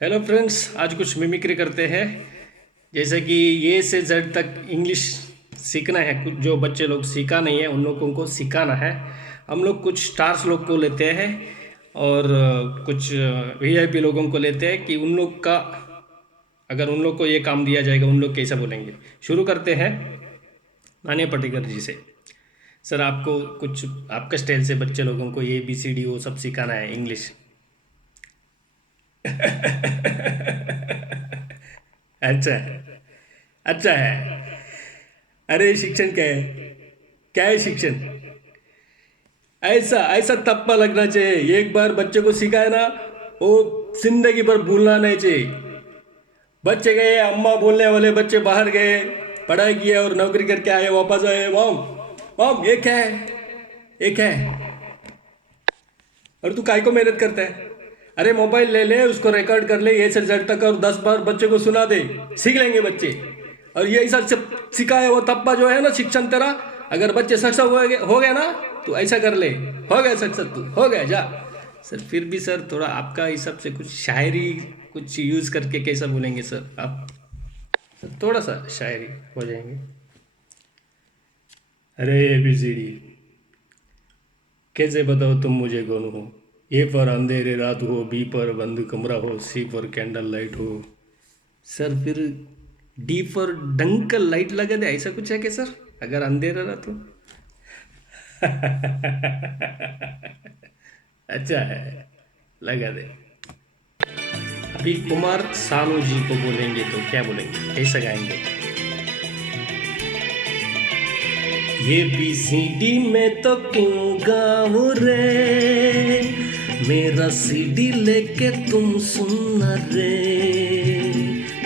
Hello friends, आज कुछ mimicry करते हैं। जैसे कि ये से जेड तक इंग्लिश सीखना है। कुछ जो बच्चे लोग सीखा नहीं है उन लोगों को सिखाना है। हम लोग कुछ स्टार्स लोग को लेते हैं और कुछ वीआईपी लोगों को लेते हैं कि उन लोग का, अगर उन लोग को ये काम दिया जाएगा उन लोग कैसा बोलेंगे। शुरू करते हैं नानी पाटेकर जी से। सर, आपको कुछ आपका स्टाइल से बच्चे लोगों को ए बी सी डी वो सब सिखाना है इंग्लिश। अच्छा है, अच्छा है। अरे शिक्षण क्या है, क्या है शिक्षण? ऐसा ऐसा तप्पा लगना चाहिए। एक बार बच्चे को सिखाए ना, वो जिंदगी भर भूलना नहीं चाहिए। बच्चे गए, अम्मा बोलने वाले बच्चे बाहर गए, पढ़ाई किया और नौकरी करके आए, वापस आए, मॉम मॉम ये क्या है, ये क्या है? और तू काय को मेहनत करता है? अरे मोबाइल ले ले, उसको रिकॉर्ड कर ले ए से जेड तक और 10 बार बच्चे को सुना दे, सीख लेंगे बच्चे। और ये ऐसा सब सिखाए वो तप्पा जो है ना शिक्षण तेरा, अगर बच्चे सक्षम हो गए ना, तो ऐसा कर ले, हो गया सक्षम, तू हो गया जा। सर फिर भी सर थोड़ा आपका हिसाब से कुछ शायरी कुछ यूज करके कैसा बोलेंगे सर आप? सर थोड़ा सा शायरी हो जाएंगे। अरे ABCD कैसे बताओ तुम मुझे कौन हो? ए पर अंधेरे रात हो, बी पर बंद कमरा हो, सी पर कैंडल लाइट हो। सर फिर डी पर डंकल लाइट लगा दे, ऐसा कुछ है क्या सर, अगर अंधेरा रहा तो? अच्छा है, लगा दे। अभी कुमार सानू जी को बोलेंगे तो क्या बोलेंगे, कैसा गाएंगे? ये बी सी डी में तो क्यों गाऊं रे, मेरा सीडी लेके तुम सुनना रे।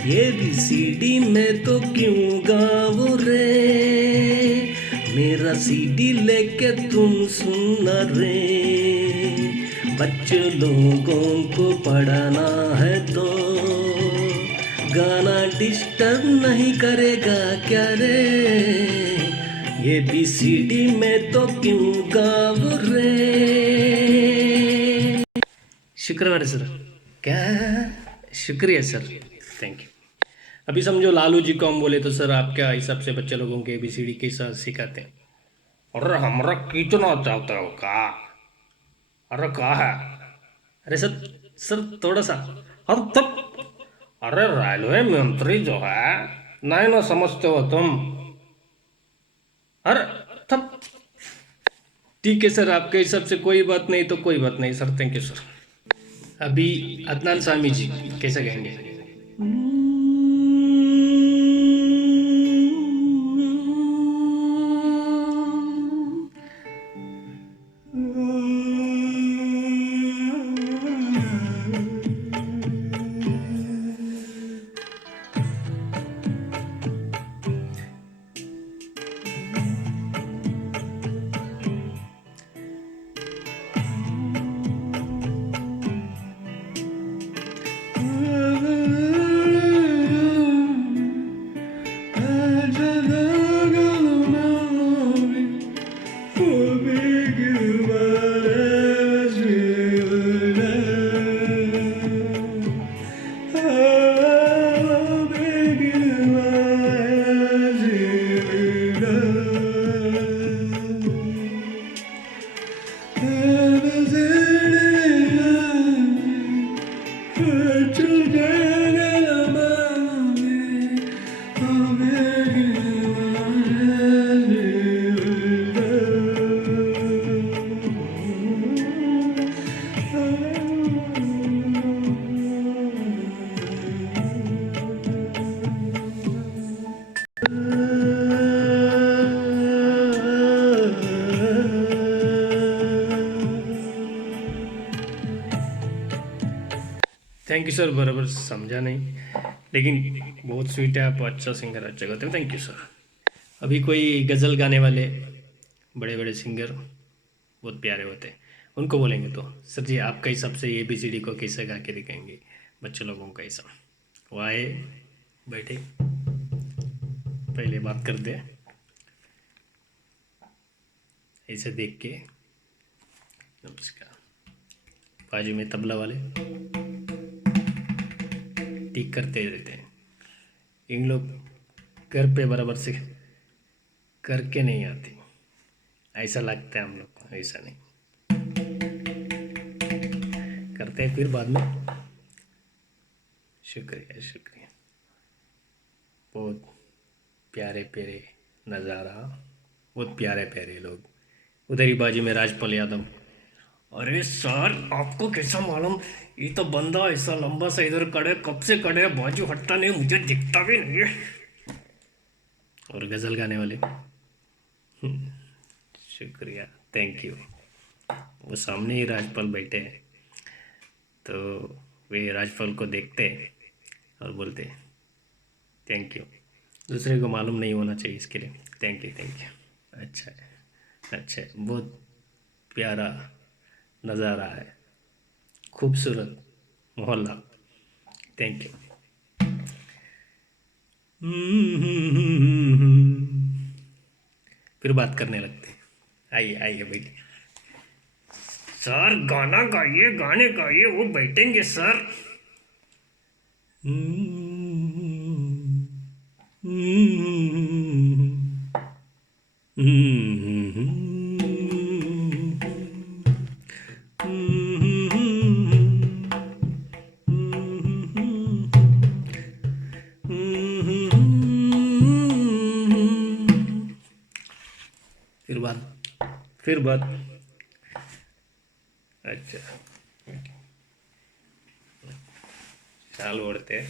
ये बी सी डी में तो क्यों गाऊं रे, मेरा सीडी लेके तुम सुनना रे। बच्चे लोगों को पढ़ाना है तो गाना डिस्टर्ब नहीं करेगा क्या रे? ये बी सी डी में तो क्यों गाऊं रे। शुक्रवार सर, क्या? शुक्रिया सर, थैंक यू। अभी समझो लालू जी को हम बोले तो सर आप क्या हिसाब से बच्चे लोगों के ABCD कैसा सिखाते हैं? अरे हमरा कितना चाहते हो का? अरे कहा है? अरे सर, सर थोड़ा सा। अरे तब, अरे रेलवे मंत्री जो है, नहीं ना समझते हो तुम? अरे तब, ठीक है सर, आपके हिसाब से कोई बात नहीं तो कोई बात नहीं सर, थैंक यू सर। अभी अदनान सामी जी कैसे कहेंगे? थैंक यू सर, बराबर समझा नहीं, लेकिन बहुत स्वीट है आप, अच्छा सिंगर, अच्छा गाते हैं, थैंक यू सर। अभी कोई गज़ल गाने वाले बड़े बड़े सिंगर बहुत प्यारे होते हैं, उनको बोलेंगे तो सर जी आपका हिसाब से ABCD को कैसे गा के दिखाएंगे बच्चे लोगों का हिसाब? वो आए, बैठे, पहले बात करते हैं ऐसे देख के। नमस्कार। बाजू में तबला वाले। ठीक करते रहते हैं। इन लोग घर पे बराबर से करके नहीं आते, ऐसा लगता है हम लोग को। ऐसा नहीं करते हैं, फिर बाद में। शुक्रिया शुक्रिया। बहुत प्यारे प्यारे नज़ारा, बहुत प्यारे प्यारे लोग। उधर ही बाजू में राजपाल यादव। अरे सर, आपको कैसा मालूम? ये तो बंदा ऐसा लंबा सा इधर खड़े, कब से खड़े है, बाजू हटता नहीं, मुझे दिखता भी नहीं है। और गज़ल गाने वाले। शुक्रिया, थैंक यू। वो सामने ही राजपाल बैठे हैं, तो वे राजपाल को देखते हैं और बोलते हैं थैंक यू। दूसरे को मालूम नहीं होना चाहिए, इसके लिए थैंक यू थैंक यू। अच्छा है, अच्छा है, बहुत प्यारा नज़ारा है, खूबसूरत मोहल्ला। Thank you. फिर बात करने लगते हैं। आइए आइए बैठिए। सर गाना गाइए, गाने गाइए, वो बैठेंगे सर। फिर बात। अच्छा, चाल ओढ़ते हैं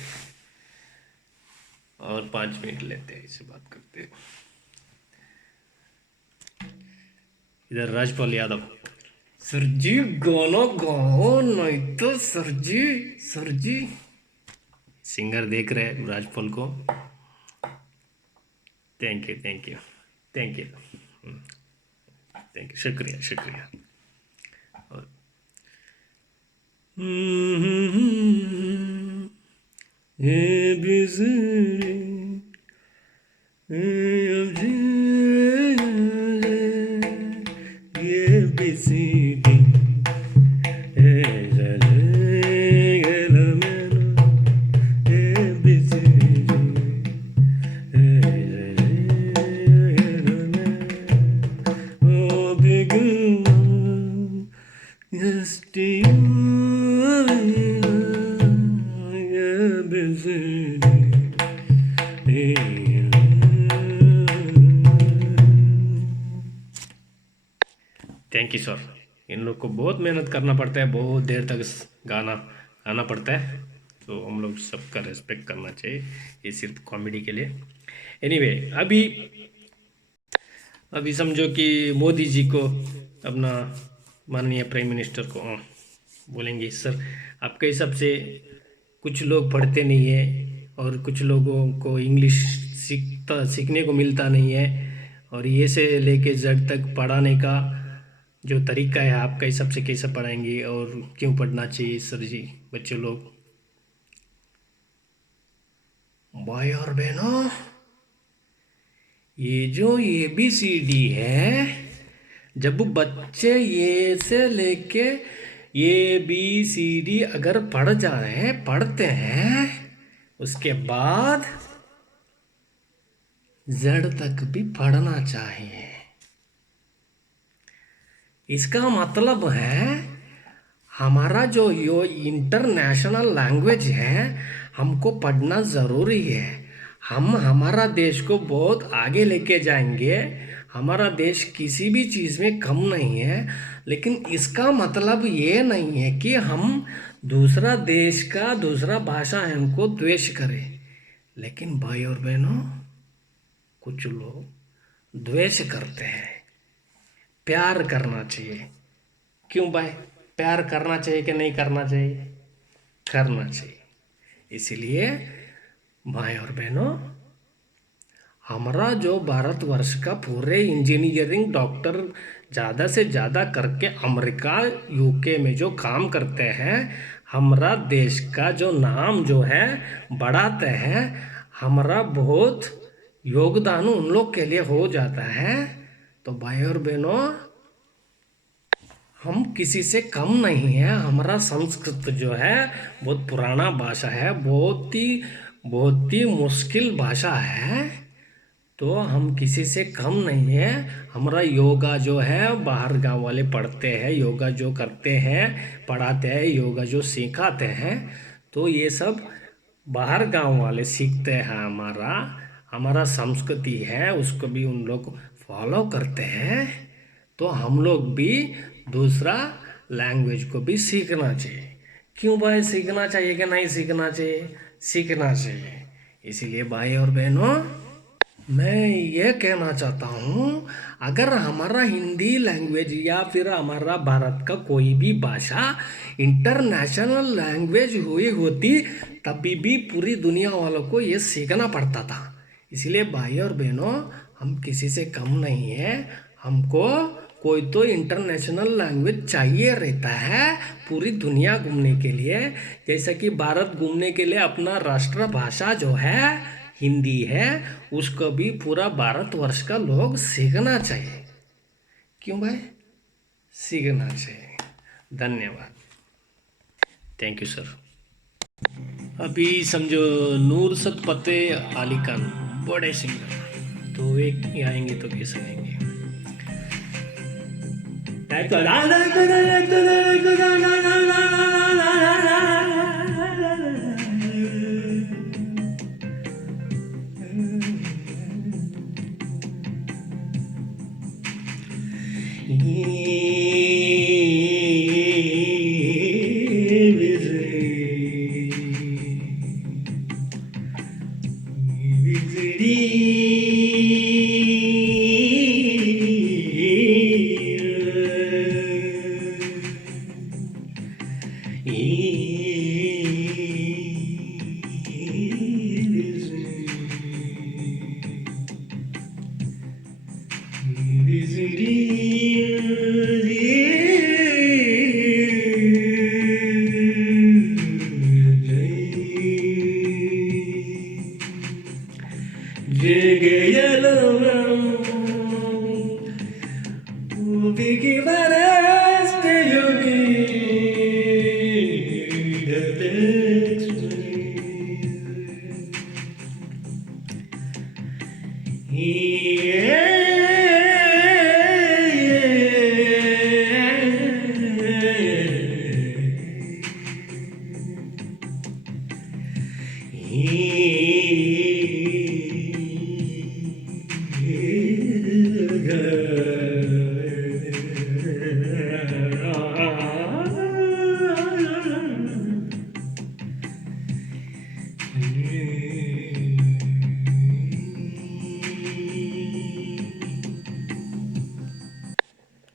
और 5 मिनट लेते हैं, इससे बात करते हैं। इधर राजपाल यादव। सर जी गाना गाओ, नहीं तो सर जी, सर जी। सिंगर देख रहे हैं राजपाल को। Thank you thank you thank you thank you, शुक्रिया शुक्रिया। और ये बिजली ये बिजली थैंक यू सर। इन लोग को बहुत मेहनत करना पड़ता है, बहुत देर तक गाना गाना पड़ता है, तो हम लोग सबका रेस्पेक्ट करना चाहिए, ये सिर्फ कॉमेडी के लिए। एनीवे, अभी समझो कि मोदी जी को, अपना माननीय प्राइम मिनिस्टर को बोलेंगे सर, आपके हिसाब से कुछ लोग पढ़ते नहीं है और कुछ लोगों को इंग्लिश सीखने को मिलता नहीं है, और ये से लेके जब तक पढ़ाने का जो तरीका है, आपका हिसाब से कैसे पढ़ाएंगे और क्यों पढ़ना चाहिए सर जी बच्चे लोग? भाई और बहनों, ये जो ABCD है, जब बच्चे ये से लेके ABCD अगर पढ़ जा रहे हैं, पढ़ते हैं, उसके बाद Z तक भी पढ़ना चाहिए। इसका मतलब है हमारा जो यो इंटरनेशनल लैंग्वेज है, हमको पढ़ना ज़रूरी है। हम हमारा देश को बहुत आगे लेके जाएंगे। हमारा देश किसी भी चीज़ में कम नहीं है, लेकिन इसका मतलब ये नहीं है कि हम दूसरा देश का, दूसरा भाषा है उनको द्वेष करें। लेकिन भाई और बहनों, कुछ लोग द्वेष करते हैं। प्यार करना चाहिए। क्यों भाई, प्यार करना चाहिए कि नहीं करना चाहिए? करना चाहिए। इसीलिए भाई और बहनों, हमारा जो भारतवर्ष का पूरे इंजीनियरिंग डॉक्टर ज़्यादा से ज़्यादा करके अमेरिका UK में जो काम करते हैं, हमारा देश का जो नाम जो है बढ़ाते हैं, हमारा बहुत योगदान उन लोग के लिए हो जाता है। तो भाई और बहनों, हम किसी से कम नहीं है। हमारा संस्कृत जो है बहुत पुराना भाषा है, बहुत ही मुश्किल भाषा है। तो हम किसी से कम नहीं है। हमारा योगा जो है बाहर गांव वाले पढ़ते हैं, योगा जो करते हैं, पढ़ाते हैं, योगा जो सिखाते हैं, तो ये सब बाहर गांव वाले सीखते हैं। हमारा हमारा संस्कृति है, उसको भी उन लोग फॉलो करते हैं। तो हम लोग भी दूसरा लैंग्वेज को भी सीखना चाहिए। क्यों भाई, सीखना चाहिए कि नहीं सीखना चाहिए? सीखना चाहिए। इसीलिए भाई और बहनों, मैं ये कहना चाहता हूँ, अगर हमारा हिंदी लैंग्वेज या फिर हमारा भारत का कोई भी भाषा इंटरनेशनल लैंग्वेज हुई होती, तभी भी पूरी दुनिया वालों को ये सीखना पड़ता था। इसलिए भाई और बहनों, हम किसी से कम नहीं है। हमको कोई तो इंटरनेशनल लैंग्वेज चाहिए रहता है पूरी दुनिया घूमने के लिए। जैसा कि भारत घूमने के लिए अपना राष्ट्रभाषा जो है हिंदी है, उसको भी पूरा भारतवर्ष का लोग सीखना चाहिए। क्यों भाई? सीखना चाहिए। धन्यवाद। Thank you sir. अभी समझो नूरसत फतेह अली खान, बड़े सिंगर, तो एक आएंगे तो कैसे आएंगे?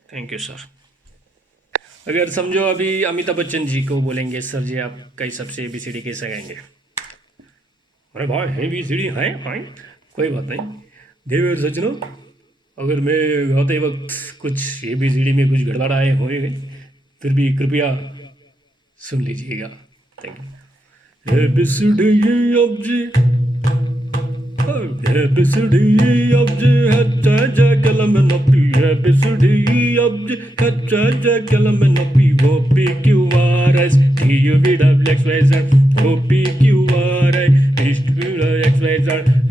Thank you sir. अगर समझो अभी अमिताभ बच्चन जी को बोलेंगे, सर जी आप कई सबसे ABCD कैसे गाएंगे? अरे भाई ABCD है, कोई बात नहीं। देवर सजनो, अगर मैं गाते वक्त कुछ ABCD में कुछ गड़बड़ आए होंगे, फिर भी कृपया सुन लीजिएगा। Thank you. ABCD अब जी, ABCD अब जी, हच्चा जा कलम नपी, ABCD अब जी, हच्चा जा कलम नपी, वो PQRS TUVWXYZ, वो PQRI XYZ,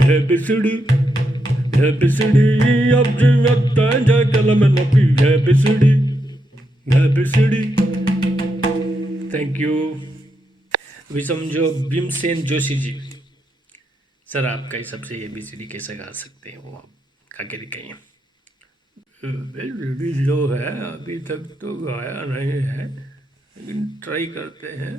ABCD ABCD अब जी, हच्चा जा कलम नपी, ABCD। Thank you. अभी समझो भीमसेन जोशी जी, सर आप कई सबसे ABCD कैसे गा सकते हैं, वो आप गा के दिखाइए। जो है अभी तक तो गाया नहीं है, लेकिन ट्राई करते हैं।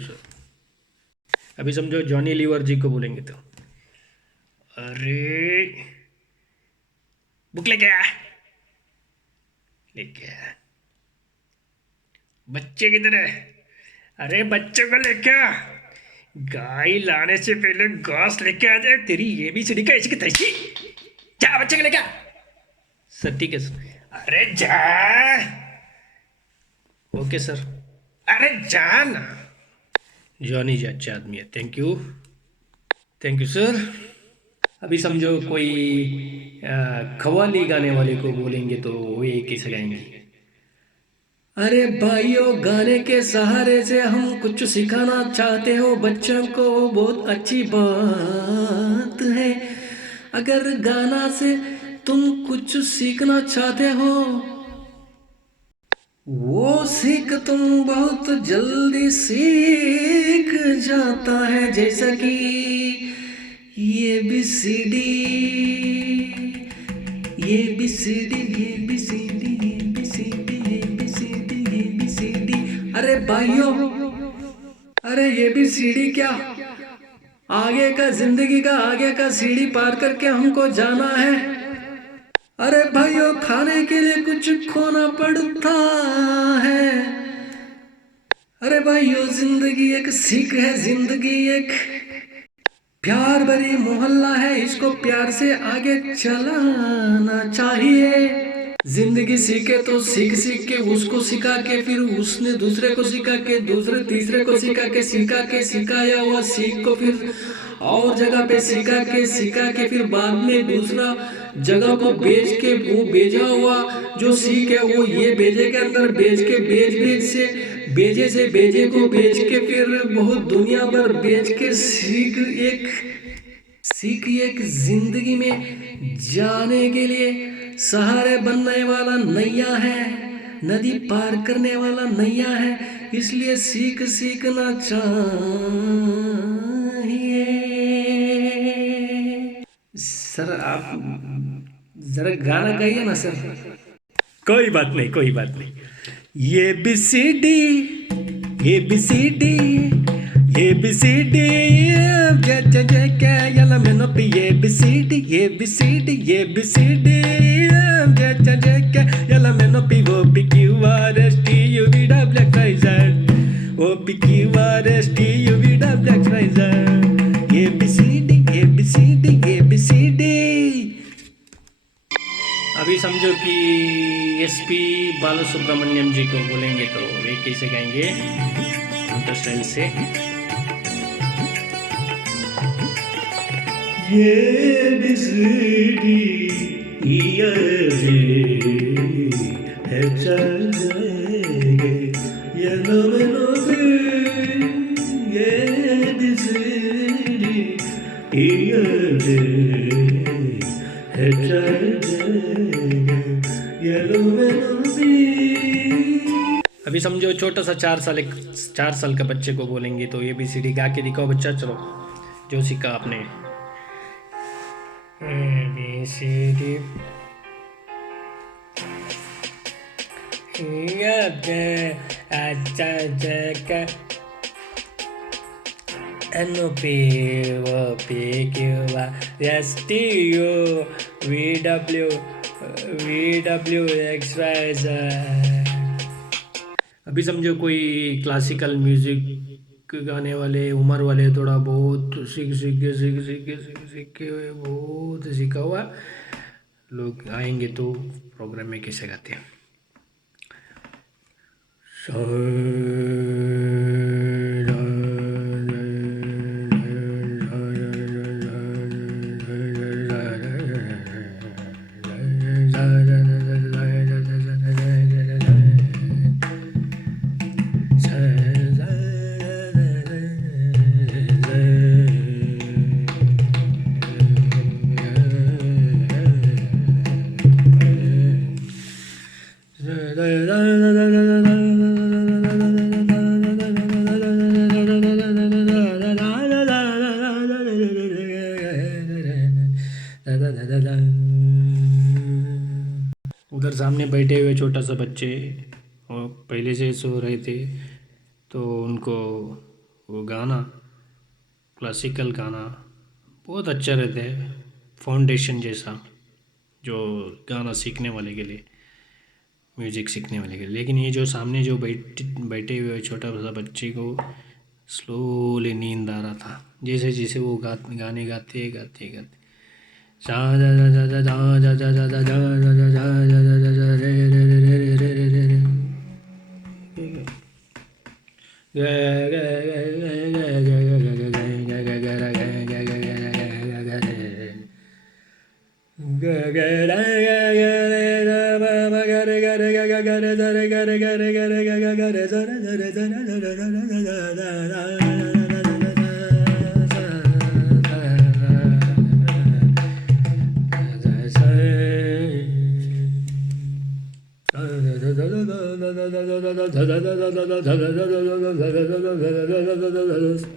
You sir. अभी समझो जॉनी लीवर जी को बोलेंगे तो, अरे बुक लेके आ, लेके आ। बच्चे किधर है? अरे बच्चे को लेके आ। गाय लाने से पहले घास लेके आ जाए। तेरी ये भी सीढ़ी का ऐसी की तैसी। जा बच्चे को लेके आ। सर ठीक है सर। अरे जा। Okay sir. अरे जा ना। जॉनी जी अच्छा आदमी है, थैंक यू सर। अभी समझो कोई कव्वाली गाने वाले को बोलेंगे तो वो ये कैसे गाएंगे? अरे भाइयों, गाने के सहारे से हम कुछ सिखाना चाहते हो बच्चों को, वो बहुत अच्छी बात है। अगर गाना से तुम कुछ सीखना चाहते हो, वो सीख तुम बहुत जल्दी सीख जाता है। जैसा कि ये B C D, A B C D, A B C D, A B C D, A B C D, A B C D. अरे भाइयों, अरे ये भी सीढ़ी क्या, आगे का जिंदगी का आगे का सीढ़ी पार करके हमको जाना है। अरे भाइयों, खाने के लिए कुछ खोना पड़ता है। अरे भाइयों, जिंदगी एक सीख है, जिंदगी एक प्यार भरी मोहल्ला है, इसको प्यार से आगे चलाना चाहिए। जिंदगी सीखे तो सीख सीख के उसको सिखा के, फिर उसने दूसरे को सिखा के, दूसरे तीसरे को सिखा के सिखाया हुआ सीख को फिर और जगह पे सिखा के फिर बाद में दूसरा जगह को बेच के, वो भेजा हुआ जो सीख है वो ये भेजे के अंदर बेच के, बेच से बेजे को बेच के फिर बहुत दुनिया भर बेच के सीख एक जिंदगी में जाने के लिए सहारे बनने वाला नैया है, नदी पार करने वाला नैया है। इसलिए सीखना चाहिए। सर आप जरा गाना गाइए ना सर। कोई बात नहीं। A B C D, A B C D, A B C D, yalla men up, A B C D, A B C D, A B C D, yalla men up, O P Q R S T U V W X Y Z, O P Q R S T U V W X Y Z, A B C D, A B C D, A B C D. अभी समझो कि SP Balasubrahmanyam जी को बोलेंगे तो वे कैसे गाएंगे उनका style से। ये बिजली है चल जाएंगे ये बिजली है चल जाएंगे। अभी समझो छोटा सा 4 साल का बच्चे को बोलेंगे तो ये ABCD गा के दिखाओ बच्चा, चलो जो सीखा आपने। ABCD NOPQRSTUVWXYZ। अभी समझो कोई क्लासिकल म्यूजिक गाने वाले उम्र वाले थोड़ा बहुत सीख के बहुत सीखा हुआ लोग आएंगे तो प्रोग्राम में कैसे गाते हैं। उधर सामने बैठे हुए छोटा सा बच्चे और पहले से सो रहे थे तो उनको वो गाना, क्लासिकल गाना बहुत अच्छा रहता है, फाउंडेशन जैसा, जो गाना सीखने वाले के लिए, म्यूजिक सीखने वाले के लिए। लेकिन ये जो सामने जो बैठे हुए छोटा सा बच्चे को स्लोली नींद आ रहा था, जैसे जैसे वो गाने गाते गाते गाते सा जा जा जा जा जा जा जा जा जा जा जा जा जा जा जा जा रे रे रे रे रे रे रे रे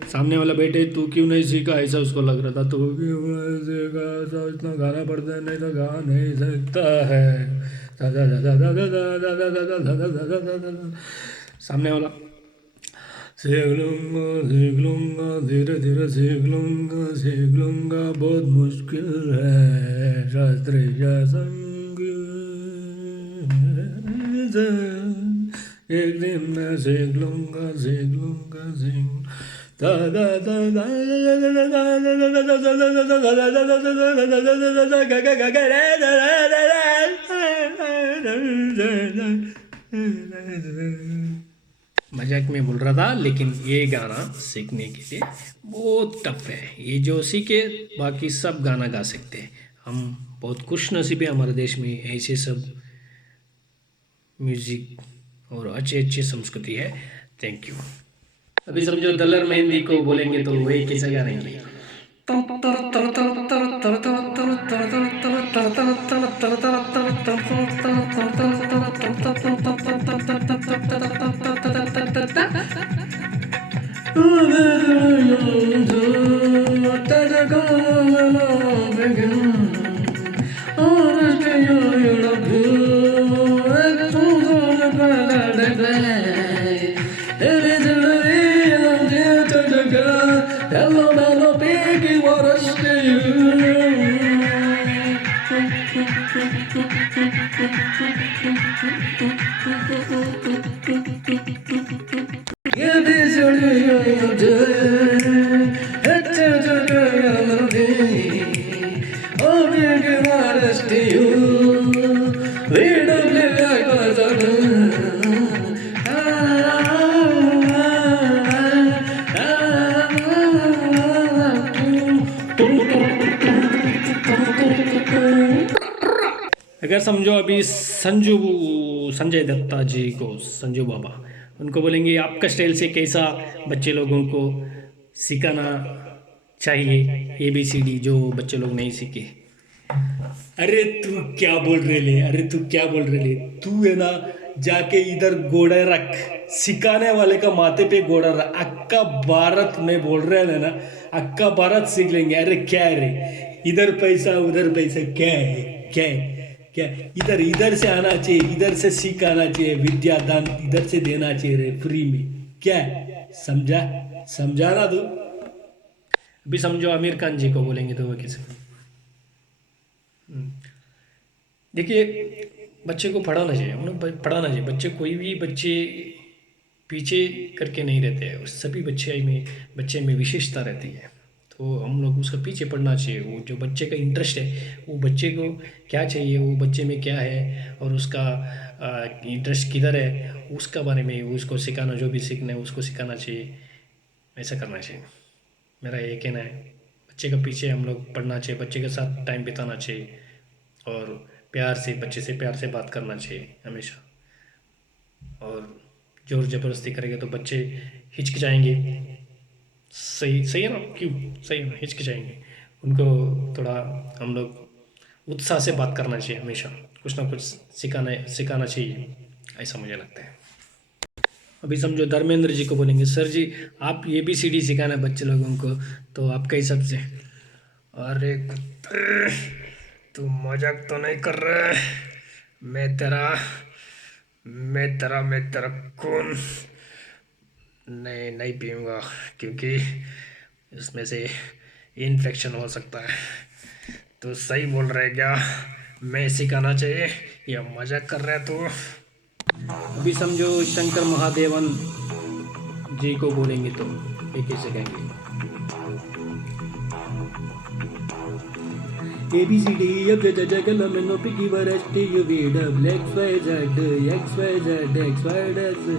सामने वाला बेटे तू क्यों नहीं सीखा, ऐसा उसको लग रहा था। तू क्यों नहीं सीखा, ऐसा इतना गाना पड़ता है, नहीं तो गा नहीं सकता है। सामने वाला सीख लूंगा धीरे धीरे सीख लूंगा बहुत मुश्किल है शास्त्रीय संगीत, एक दिन मैं सीख लूंगा मजाक में बोल रहा था, लेकिन ये गाना सीखने के लिए बहुत टफ है। ये जो सीखे बाकी सब गाना गा सकते हैं। हम बहुत खुशनसीब है, हमारे देश में ऐसे सब म्यूजिक और अच्छे अच्छे संस्कृति है। Thank you. अभी समझो दलर मेहंदी को बोलेंगे तो वही कैसे गाएंगे। अगर समझो अभी संजय दत्ता जी को, संजू बाबा, उनको बोलेंगे आपका स्टाइल से कैसा बच्चे लोगों को सिखाना चाहिए ABCD जो बच्चे लोग नहीं सीखे। अरे तू क्या बोल रहे ले, तू है ना, जाके इधर घोड़ा रख, सिखाने वाले का माथे पे घोड़ा रख। अक्का भारत में बोल रहे हैं ना, अक्का भारत सीख लेंगे। अरे क्या है रे, इधर पैसा उधर पैसा, क्या है क्या इधर से आना चाहिए, इधर से सीख आना चाहिए, विद्यादान इधर से देना चाहिए रे, फ्री में। क्या समझा ना तू। अभी समझो आमिर खान जी को बोलेंगे तो वो कैसे। देखिए बच्चे को पढ़ाना चाहिए, उन्हें पढ़ाना चाहिए। बच्चे, कोई भी बच्चे पीछे करके नहीं रहते हैं, सभी बच्चे में विशेषता रहती है। तो हम लोग उसका पीछे पढ़ना चाहिए। वो जो बच्चे का इंटरेस्ट है, वो बच्चे को क्या चाहिए, वो बच्चे में क्या है और उसका इंटरेस्ट किधर है, उसका बारे में उसको सिखाना, जो भी सीखना है उसको सिखाना चाहिए। ऐसा करना चाहिए, मेरा ये कहना है। बच्चे के पीछे हम लोग पढ़ना चाहिए, बच्चे के साथ टाइम बिताना चाहिए और बच्चे से प्यार से बात करना चाहिए हमेशा। और जोर ज़बरदस्ती करेंगे तो बच्चे हिचकिचाएंगे। सही है ना, क्यों सही है ना, हिचकिचाएंगे। उनको थोड़ा हम लोग उत्साह से बात करना चाहिए, हमेशा कुछ ना कुछ सिखाना चाहिए, ऐसा मुझे लगता है। अभी समझो धर्मेंद्र जी को बोलेंगे सर जी आप ABCD सिखाना बच्चे लोगों को, तो आपके हिसाब से। अरे तू मजाक तो नहीं कर रहा है, मैं तेरा कौन नहीं नहीं पीऊँगा, क्योंकि इसमें से इन्फेक्शन हो सकता है। तो सही बोल रहा है क्या? मैं सिखाना चाहिए या मजाक कर रहा है तू? अभी समझो शंकर महादेवन जी को बोलेंगे तो ये कैसे कहेंगे? A B C D E F G H I K L M N O P Q R S T U V W X Y Z X Y Z X Y Z।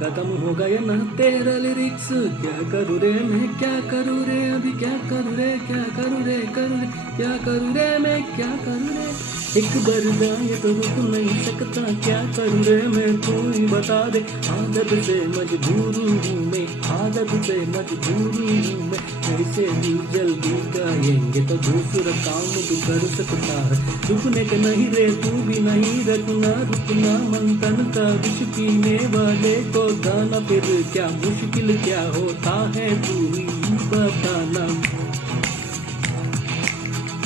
खत्म हो गया ना तेरा lyrics, क्या करूँ रे मैं क्या करूँ रे अभी क्या करूँ रे क्या करूँ रे करूँ रे क्या करूँ रे मैं क्या करूँ रे, एक बार गाए तो रुक नहीं सकता, क्या करूँ रे मैं तू ही बता दे, आदत से मजबूर हूँ मैं, आदत से मजबूर हूँ मैं, ऐसे भी जल्दी गाएंगे तो दूसरा काम भी कर सकता है, रुकने के नहीं रे तू भी नहीं रखना रुकना, मंथन का विष पीने वाले को गाना फिर क्या मुश्किल क्या होता है तू ही बताना।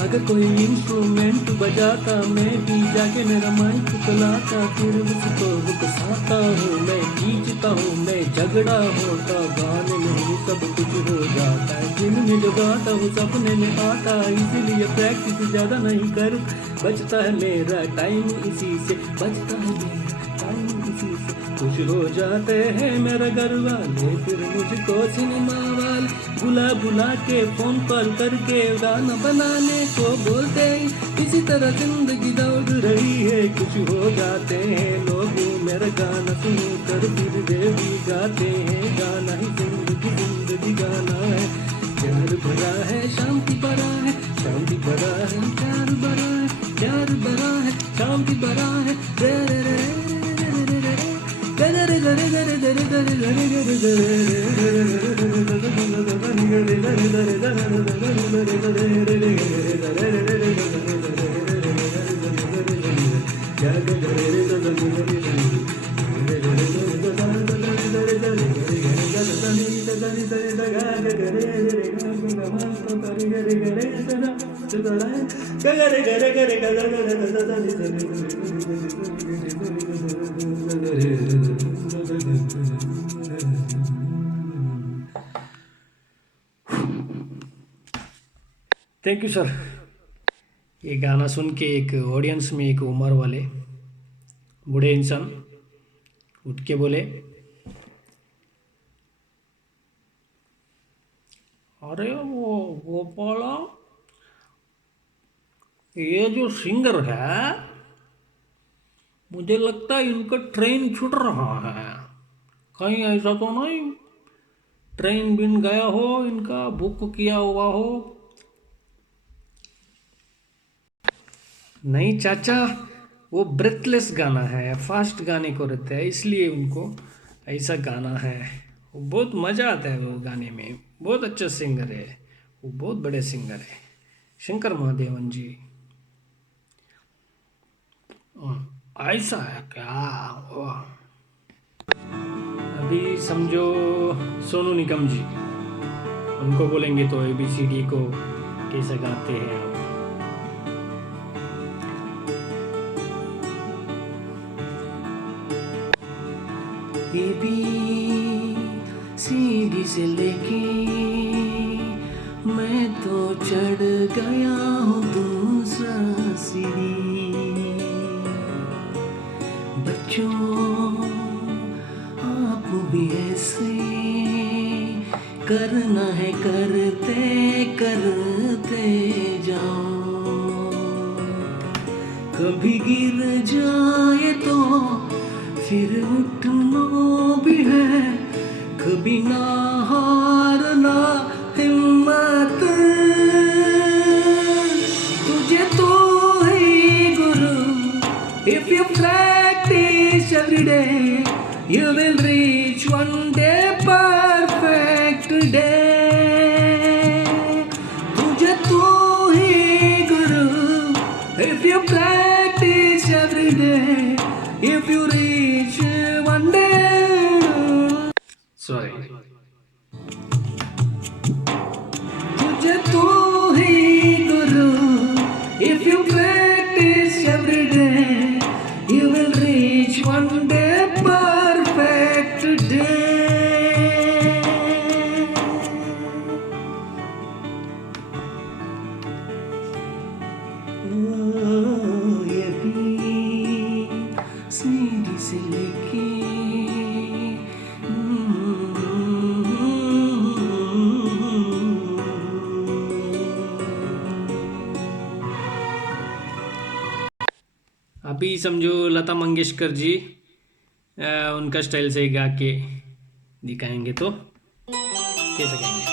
अगर कोई इंस्ट्रूमेंट बजाता मैं भी जाके मेरा माइक चलाता, फिर उसको उकसाता हूँ मैं, खींचता हूँ मैं, झगड़ा होता गाने में ही सब कुछ हो जाता है, दिन में जो गाता हूँ सपने में आता, इसीलिए प्रैक्टिस ज़्यादा नहीं कर, बचता है मेरा टाइम इसी से, बचता है मेरा टाइम इसी से, खुश हो जाते हैं मेरा घर वाले फिर मुझको सिनेमा वाले बुला बुला के फोन कॉल करके गाना बनाने को बोलते हैं, इसी तरह जिंदगी दौड़ रही है, खुश हो जाते हैं लोग मेरा गाना सुन कर फिर वे भी गाते हैं, गाना ही जिंदगी जिंदगी गाना है, प्यार भरा है शांति भरा है, शांति भरा है प्यार भरा है, प्यार भरा है शांति भरा है, रे रे रे थैंक यू सर। ये गाना सुन के एक ऑडियंस में एक उम्र वाले बूढ़े इंसान उठ के बोले, अरे वो गोपाला, ये जो सिंगर है मुझे लगता है इनका ट्रेन छूट रहा है, कहीं ऐसा तो नहीं ट्रेन बिन गया हो, इनका बुक किया हुआ हो? नहीं चाचा, वो ब्रेथलेस गाना है, फास्ट गाने को रहता है, इसलिए उनको ऐसा गाना है, वो बहुत मज़ा आता है वो गाने में, बहुत अच्छा सिंगर है वो, बहुत बड़े सिंगर है शंकर महादेवन जी। ऐसा है क्या? वाह। अभी समझो सोनू निगम जी, उनको बोलेंगे तो ABCD को कैसे गाते हैं आप? ABCD से लेके मैं तो चढ़ गया हूँ दूसरा सीढ़ी, बच्चों आप भी ऐसे करना है, करते करते जाओ, कभी गिर जाए तो फिर उठना भी है, कभी ना हारना हिम्मत, तुझे तो है गुरु, if you practice every day you will reach one day perfect day, तुझे तो है गुरु, if you practice every day if you reach one day, sorry, तुझे तो है गुरु, if you practice every day you will reach one day perfect day। समझो लता मंगेशकर जी उनका style से गा के दिखाएंगे तो कैसे गाएंगे।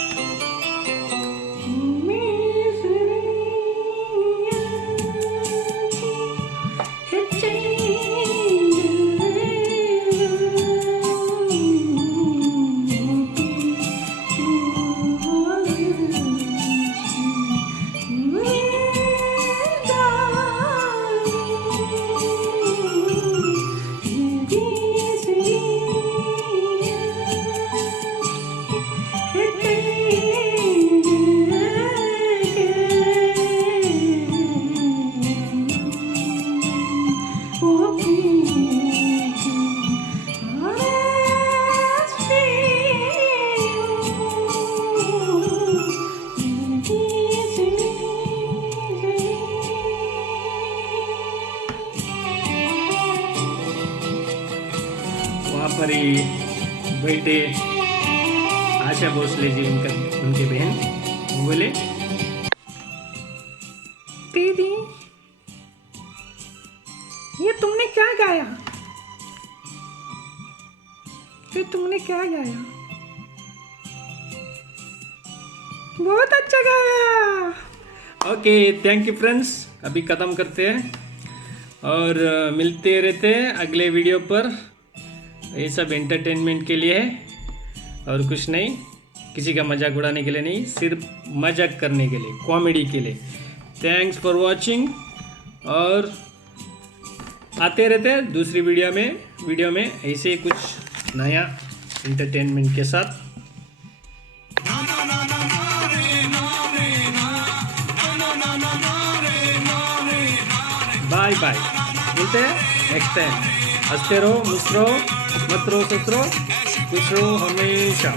वहाँ पर ही बैठे आशा भोसले जी उनके बहन बोले, दीदी ये तुमने क्या गाया, ये तुमने क्या गाया, बहुत अच्छा गाया। ओके थैंक यू फ्रेंड्स, अभी ख़त्म करते हैं और मिलते रहते हैं अगले वीडियो पर। ये सब एंटरटेनमेंट के लिए है और कुछ नहीं, किसी का मजाक उड़ाने के लिए नहीं, सिर्फ मजाक करने के लिए, कॉमेडी के लिए। थैंक्स फॉर वॉचिंग और आते रहते हैं दूसरी वीडियो में ऐसे ही कुछ नया एंटरटेनमेंट के साथ। बाय बाय, मिलते हैं नेक्स्ट टाइम। हंसते रहो, मुस्कुराओ, मत रहो, खुश रहो हमेशा।